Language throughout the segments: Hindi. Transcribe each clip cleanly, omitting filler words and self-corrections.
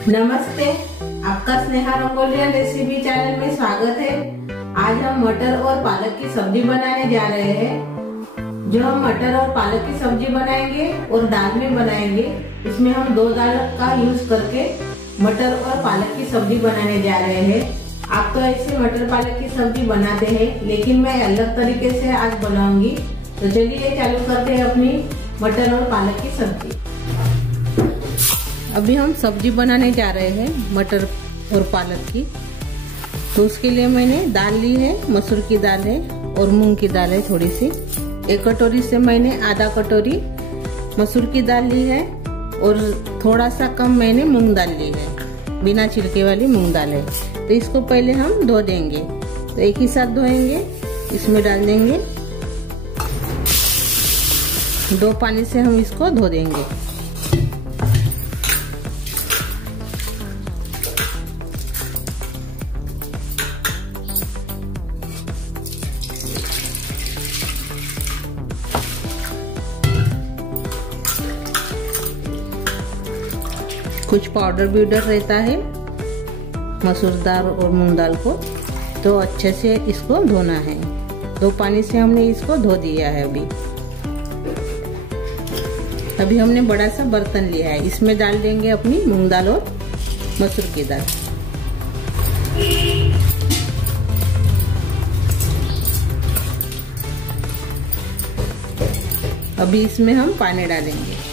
नमस्ते, आपका स्नेहा रंगोलिया रेसिपी चैनल में स्वागत है। आज हम मटर और पालक की सब्जी बनाने जा रहे हैं। जो हम मटर और पालक की सब्जी बनाएंगे और दाल में बनाएंगे, इसमें हम 2 दाल का यूज करके मटर और पालक की सब्जी बनाने जा रहे हैं। आप तो ऐसे मटर पालक की सब्जी बनाते हैं, लेकिन मैं अलग तरीके से आज बनाऊंगी। तो चलिए चालू करते हैं अपनी मटर और पालक की सब्जी। अभी हम सब्जी बनाने जा रहे हैं मटर और पालक की। तो उसके लिए मैंने दाल ली है, मसूर की दाल है और मूंग की दाल है थोड़ी सी। 1 कटोरी से मैंने आधा कटोरी मसूर की दाल ली है और थोड़ा सा कम मैंने मूंग दाल ली है, बिना छिलके वाली मूंग दाल है। तो इसको पहले हम धो देंगे। तो एक ही साथ धोएंगे, इसमें डाल देंगे। 2 पानी से हम इसको धो देंगे। कुछ पाउडर बीडर रहता है मसूर दाल और मूंग दाल को, तो अच्छे से इसको धोना है। 2 पानी से हमने इसको धो दिया है। अभी हमने बड़ा सा बर्तन लिया है, इसमें डाल देंगे अपनी मूंग दाल और मसूर की दाल। अभी इसमें हम पानी डालेंगे।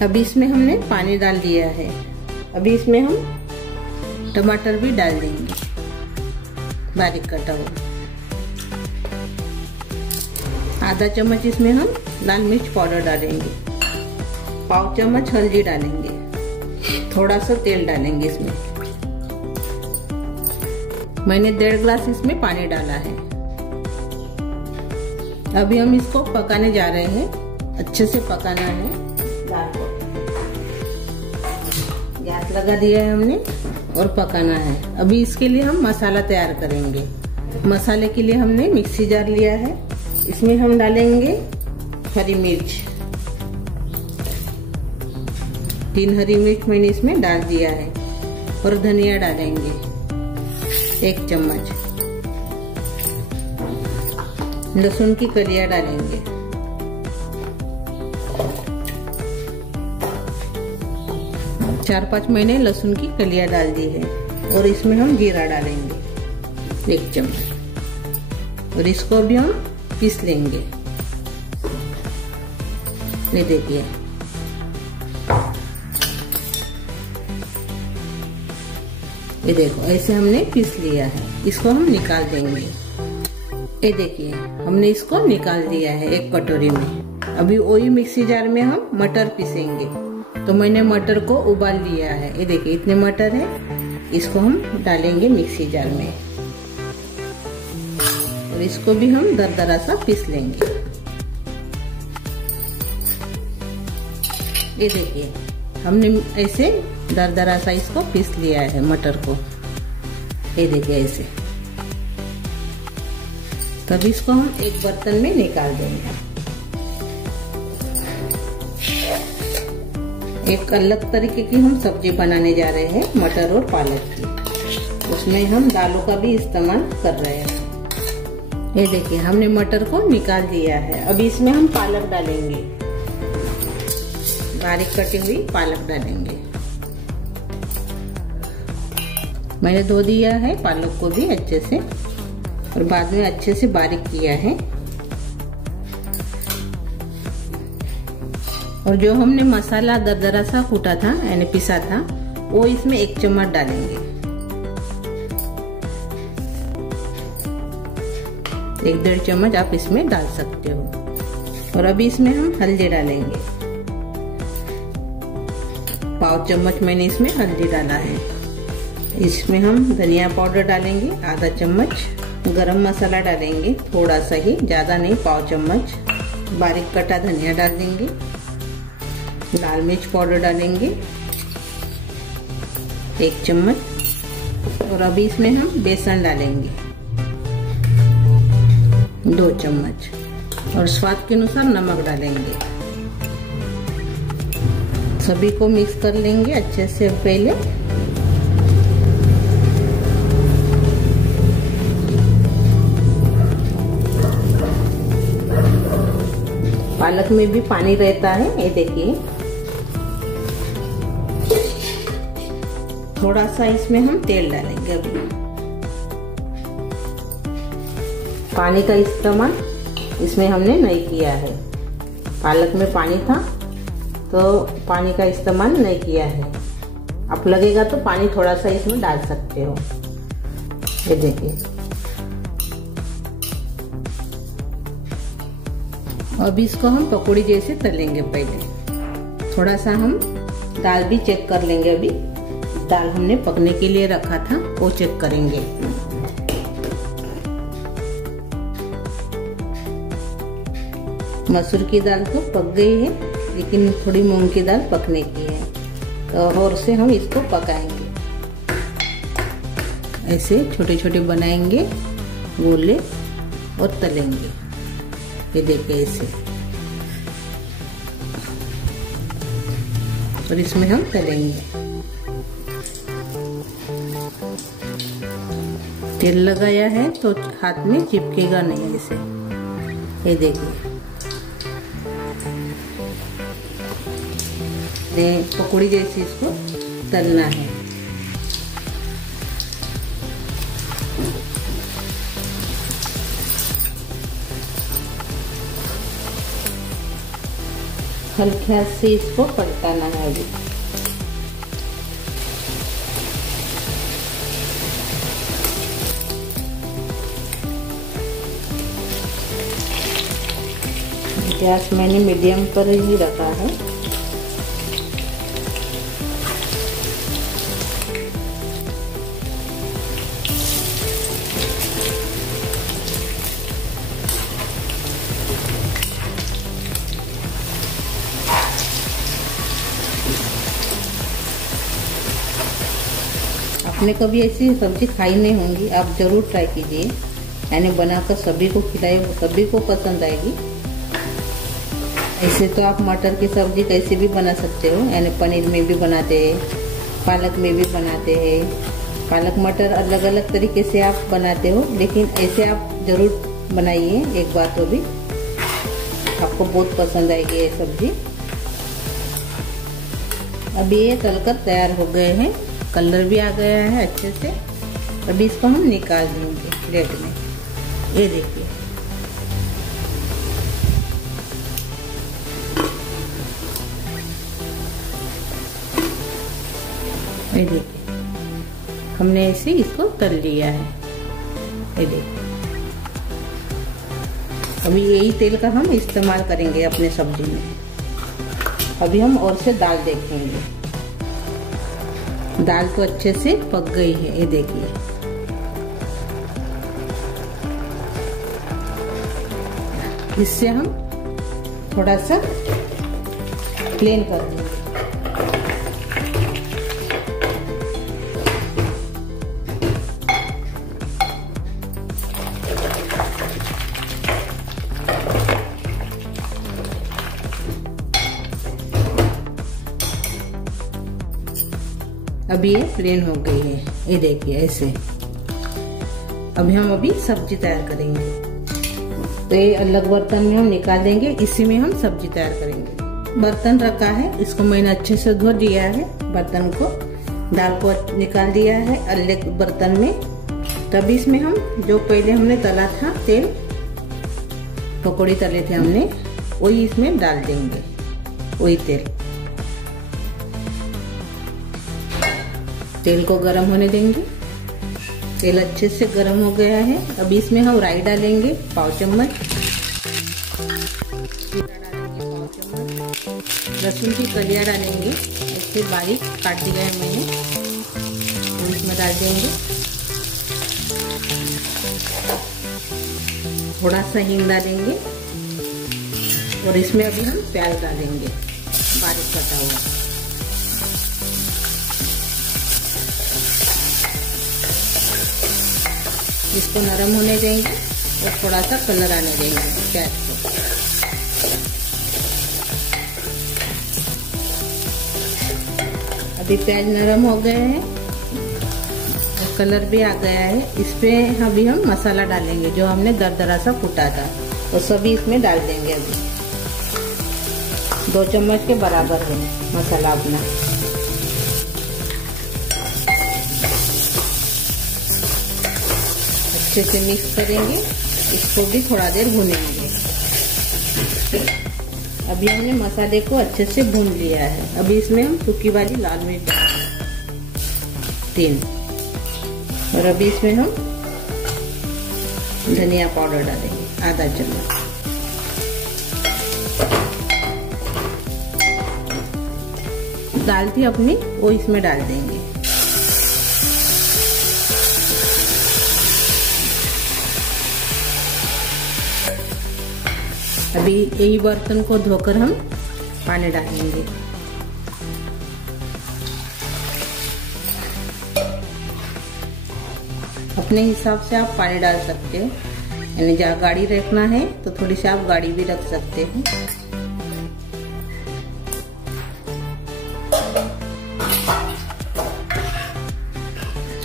अभी इसमें हमने पानी डाल दिया है। अभी इसमें हम टमाटर भी डाल देंगे, बारीक कटा हुआ। आधा चम्मच इसमें हम लाल मिर्च पाउडर डालेंगे। 1/4 चम्मच हल्दी डालेंगे। थोड़ा सा तेल डालेंगे इसमें। मैंने 1.5 ग्लास इसमें पानी डाला है। अभी हम इसको पकाने जा रहे हैं। अच्छे से पकाना है दाल को। गैस लगा दिया है हमने और पकाना है। अभी इसके लिए हम मसाला तैयार करेंगे। मसाले के लिए हमने मिक्सी जार लिया है। इसमें हम डालेंगे हरी मिर्च। 3 हरी मिर्च मैंने इसमें डाल दिया है और धनिया डालेंगे 1 चम्मच। लहसुन की कलियां डालेंगे। चार 5 मैंने लहसुन की कलियां डाल दी है और इसमें हम जीरा डालेंगे 1 चम्मच और इसको भी हम पीस लेंगे। ये देखिए, ये देखो ऐसे हमने पीस लिया है। इसको हम निकाल देंगे। ये देखिए, हमने इसको निकाल दिया है एक कटोरी में। अभी वही मिक्सी जार में हम मटर पीसेंगे। तो मैंने मटर को उबाल लिया है। ये देखिए, इतने मटर है। इसको हम डालेंगे मिक्सी जार में और इसको भी हम दरदरा सा पीस लेंगे। ये देखिए, हमने ऐसे दरदरा सा इसको पीस लिया है मटर को। ये देखिए ऐसे। तब इसको हम एक बर्तन में निकाल देंगे। एक अलग तरीके की हम सब्जी बनाने जा रहे हैं मटर और पालक की। उसमें हम दालों का भी इस्तेमाल कर रहे हैं। ये देखिए, हमने मटर को निकाल दिया है। अभी इसमें हम पालक डालेंगे। बारीक कटी हुई पालक डालेंगे। मैंने धो दिया है पालक को भी अच्छे से और बाद में अच्छे से बारीक किया है। और जो हमने मसाला दरदरा सा कूटा था यानी पिसा था, वो इसमें 1 चम्मच डालेंगे। 1-1.5 चम्मच आप इसमें डाल सकते हो। और अभी इसमें हम हल्दी डालेंगे। 1/4 चम्मच मैंने इसमें हल्दी डाला है। इसमें हम धनिया पाउडर डालेंगे आधा चम्मच। गरम मसाला डालेंगे थोड़ा सा ही, ज्यादा नहीं, 1/4 चम्मच। बारीक कटा धनिया डाल देंगे। लाल मिर्च पाउडर डालेंगे 1 चम्मच। और अभी इसमें हम बेसन डालेंगे 2 चम्मच और स्वाद के अनुसार नमक डालेंगे। सभी को मिक्स कर लेंगे अच्छे से। पहले पालक में भी पानी रहता है, ये देखिए। थोड़ा सा इसमें हम तेल डालेंगे। अभी पानी का इस्तेमाल इसमें हमने नहीं किया है। पालक में पानी था तो पानी का इस्तेमाल नहीं किया है। आप लगेगा तो पानी थोड़ा सा इसमें डाल सकते हो। ये देखिए। अब इसको हम पकौड़ी जैसे तलेंगे। पहले थोड़ा सा हम दाल भी चेक कर लेंगे। अभी दाल हमने पकने के लिए रखा था, वो चेक करेंगे। मसूर की दाल तो पक गई है, लेकिन थोड़ी मूंग की दाल पकने की है, तो और से हम इसको पकाएंगे। ऐसे छोटे छोटे बनाएंगे, गोले और तलेंगे। ये देखिए ऐसे। और इसमें हम तलेंगे। तेल लगाया है तो हाथ में चिपकेगा नहीं ऐसे। ये देखिए। पकौड़ी जैसी इसको तलना है। हल्के से इसको पलटाना है। अभी गैस मैंने मीडियम पर ही रखा है। आपने कभी ऐसी सब्जी खाई नहीं होंगी, आप जरूर ट्राई कीजिए। यानी बनाकर सभी को खिलाए, सभी को पसंद आएगी। ऐसे तो आप मटर की सब्जी कैसे भी बना सकते हो, यानी पनीर में भी बनाते हैं, पालक में भी बनाते हैं। पालक मटर अलग अलग तरीके से आप बनाते हो, लेकिन ऐसे आप जरूर बनाइए एक बार, तो भी आपको बहुत पसंद आएगी ये सब्जी। अभी ये तलकर तैयार हो गए हैं, कलर भी आ गया है अच्छे से। अभी इसको हम निकाल देंगे प्लेट में। ये देखिए। ये देखिए, हमने ऐसे इसको तल लिया है। ये देखिए। अभी यही तेल का हम इस्तेमाल करेंगे अपने सब्जी में। अभी हम और से दाल देखेंगे। दाल तो अच्छे से पक गई है, ये देखिए। इससे हम थोड़ा सा प्लेन कर देंगे। अभी ये प्लेन हो गई है, ये देखिए ऐसे। अभी हम सब्जी तैयार करेंगे। तो ये अलग बर्तन में हम निकाल देंगे, इसी में हम सब्जी तैयार करेंगे। बर्तन रखा है, इसको मैंने अच्छे से धो दिया है बर्तन को। दाल को निकाल दिया है अलग बर्तन में। तब इसमें हम जो पहले हमने तला था तेल, पकौड़ी तले थे हमने, वही इसमें डाल देंगे, वही तेल को गरम होने देंगे। तेल अच्छे से गरम हो गया है। अभी इसमें हम राई डालेंगे पाव चम्मच, लहसुन की कलियां डालेंगे, ऐसे बारीक काट दिया है मैंने, तो इसमें डाल देंगे। थोड़ा सा हींग डालेंगे और इसमें अभी हम प्याज डालेंगे बारीक कटा हुआ। इसको नरम होने देंगे और थोड़ा सा कलर आने देंगे प्याज को। अभी प्याज नरम हो गए हैं, कलर भी आ गया है। इस पे अभी हम मसाला डालेंगे जो हमने दरदरा सा कूटा था, वो सभी इसमें डाल देंगे। अभी 2 चम्मच के बराबर है मसाला अपना। अच्छे से मिक्स करेंगे, इसको भी थोड़ा देर भूनेंगे। अभी हमने मसाले को अच्छे से भून लिया है। अभी इसमें हम सूखी वाली लाल मिर्च डालेंगे 3, और अभी इसमें हम धनिया पाउडर डालेंगे आधा चम्मच। दाल थी अपनी वो इसमें डाल देंगे। अभी यही बर्तन को धोकर हम पानी डालेंगे। अपने हिसाब से आप पानी डाल सकते हो, यानी जहाँ गाढ़ी रखना है तो थोड़ी सी आप गाढ़ी भी रख सकते हैं।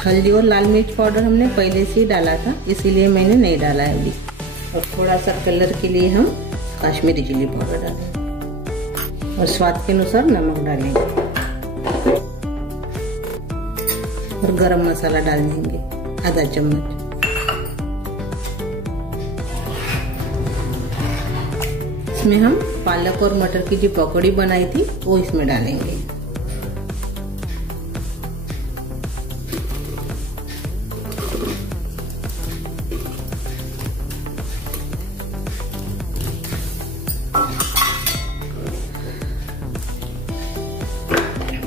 हल्दी और लाल मिर्च पाउडर हमने पहले से ही डाला था, इसीलिए मैंने नहीं डाला है अभी। और थोड़ा सा कलर के लिए हम कश्मीरी चिली पाउडर डालेंगे और स्वाद के अनुसार नमक डालेंगे और गरम मसाला डाल देंगे आधा चम्मच। इसमें हम पालक और मटर की जो पकौड़ी बनाई थी वो इसमें डालेंगे।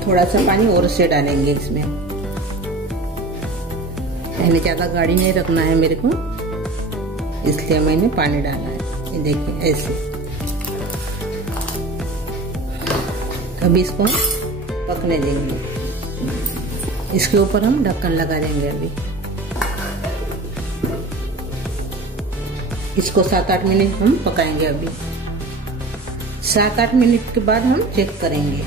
थोड़ा सा पानी और से डालेंगे इसमें, मैंने ज्यादा गाढ़ी नहीं रखना है मेरे को, इसलिए मैंने पानी डाला है। ये देखिए ऐसे। अभी इसको हम पकने देंगे। इसके ऊपर हम ढक्कन लगा देंगे। अभी इसको 7-8 मिनट हम पकाएंगे। अभी 7-8 मिनट के बाद हम चेक करेंगे।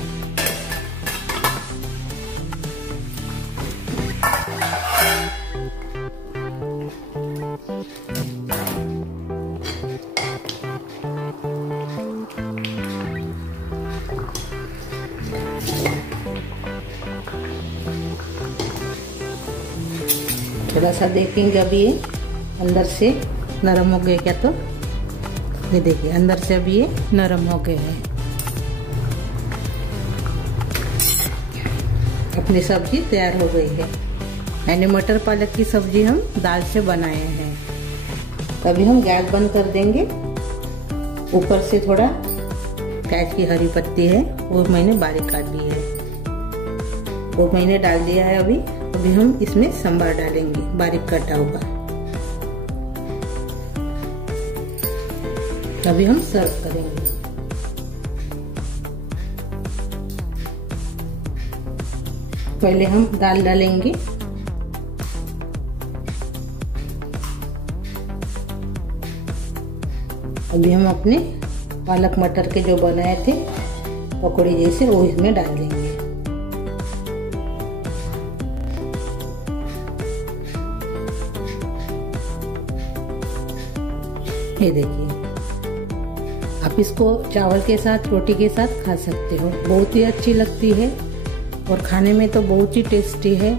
थोड़ा सा देखेंगे अभी ये अंदर से नरम हो गए क्या, तो ये देखिए अंदर से अभी ये नरम हो गए हैं। अपनी सब्जी तैयार हो गई है। यानी मटर पालक की सब्जी हम दाल से बनाए हैं। अभी हम गैस बंद कर देंगे। ऊपर से थोड़ा प्याज की हरी पत्ती है वो मैंने बारीक काट ली है, वो मैंने डाल दिया है। अभी हम इसमें सांभर डालेंगे बारीक कटा हुआ। अभी हम सर्व करेंगे। पहले हम दाल डालेंगे, अभी हम अपने पालक मटर के जो बनाए थे पकौड़ी जैसे वो इसमें डाल देंगे। ये देखिए, आप इसको चावल के साथ रोटी के साथ खा सकते हो, बहुत ही अच्छी लगती है और खाने में तो बहुत ही टेस्टी है।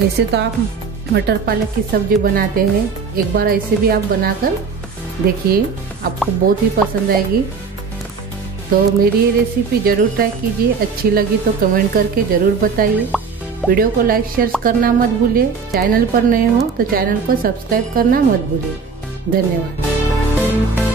ऐसे तो आप मटर पालक की सब्जी बनाते हैं, एक बार ऐसे भी आप बनाकर देखिए, आपको बहुत ही पसंद आएगी। तो मेरी ये रेसिपी ज़रूर ट्राई कीजिए। अच्छी लगी तो कमेंट करके ज़रूर बताइए। वीडियो को लाइक शेयर करना मत भूलिए। चैनल पर नए हो तो चैनल को सब्सक्राइब करना मत भूलिए। धन्यवाद।